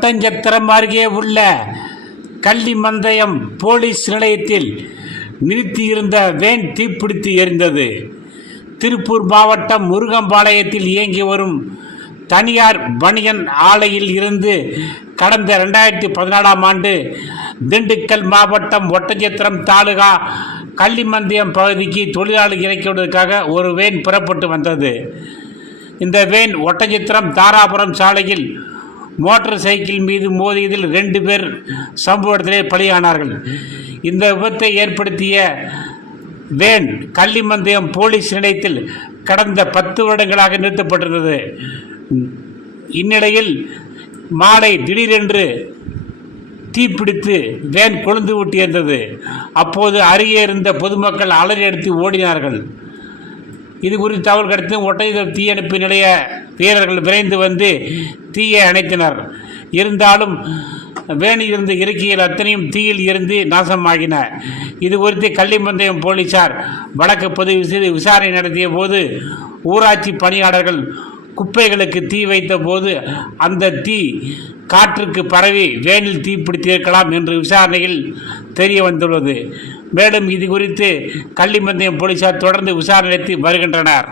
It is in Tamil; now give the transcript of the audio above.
ஒட்டஞ்சத்திரம் அருகே உள்ள கள்ளிமந்தயம் போலீஸ் நிலையத்தில் நிறுத்தியிருந்த வேன் தீப்பிடித்து எரிந்தது. திருப்பூர் மாவட்டம் முருகம்பாளையத்தில் இயங்கி வரும் தனியார் பனியன் ஆலையில் இருந்து கடந்த ரெண்டாயிரத்தி பதினாலாம் ஆண்டு திண்டுக்கல் மாவட்டம் ஒட்டஞ்சத்திரம் தாலுகா கள்ளிமந்தயம் பகுதிக்கு தொழிலாளி இறக்கிவிடுவதற்காக ஒரு வேன் புறப்பட்டு வந்தது. இந்த வேன் ஒட்டஞ்சத்திரம் தாராபுரம் சாலையில் மோட்டார் சைக்கிள் மீது மோதியதில் ரெண்டு பேர் சம்பவத்திலே பலியானார்கள். இந்த விபத்தை ஏற்படுத்திய வேன் கள்ளிமந்தயம் போலீஸ் நிலையத்தில் கடந்த பத்து வருடங்களாக நிறுத்தப்பட்டிருந்தது. இந்நிலையில் மாலை திடீரென்று தீப்பிடித்து வேன் கொழுந்து ஊட்டியிருந்தது. அப்போது அருகே இருந்த பொதுமக்கள் அலறி எடுத்து ஓடினார்கள். இது குறித்து தகவல் கிடைத்து ஒட்டஞ்சத்திரம் தீயணைப்பு நிலைய வீரர்கள் விரைந்து வந்து தீயை அணைத்தனர். இருந்தாலும் வேணில் இருந்த இருக்கையில் அத்தனையும் தீயில் இருந்து நாசமாகின. இது குறித்து கள்ளிமந்தயம் போலீசார் வழக்கு பதிவு செய்து விசாரணை நடத்திய போது ஊராட்சி பணியாளர்கள் குப்பைகளுக்கு தீ வைத்த போது அந்த தீ காற்றுக்கு பரவி வேனில் தீப்பிடித்திருக்கலாம் என்று விசாரணையில் தெரிய வந்துள்ளது. மேலும் இது குறித்து கள்ளிமந்தயம் போலீசார் தொடர்ந்து விசாரணை நடத்தி வருகின்றனர்.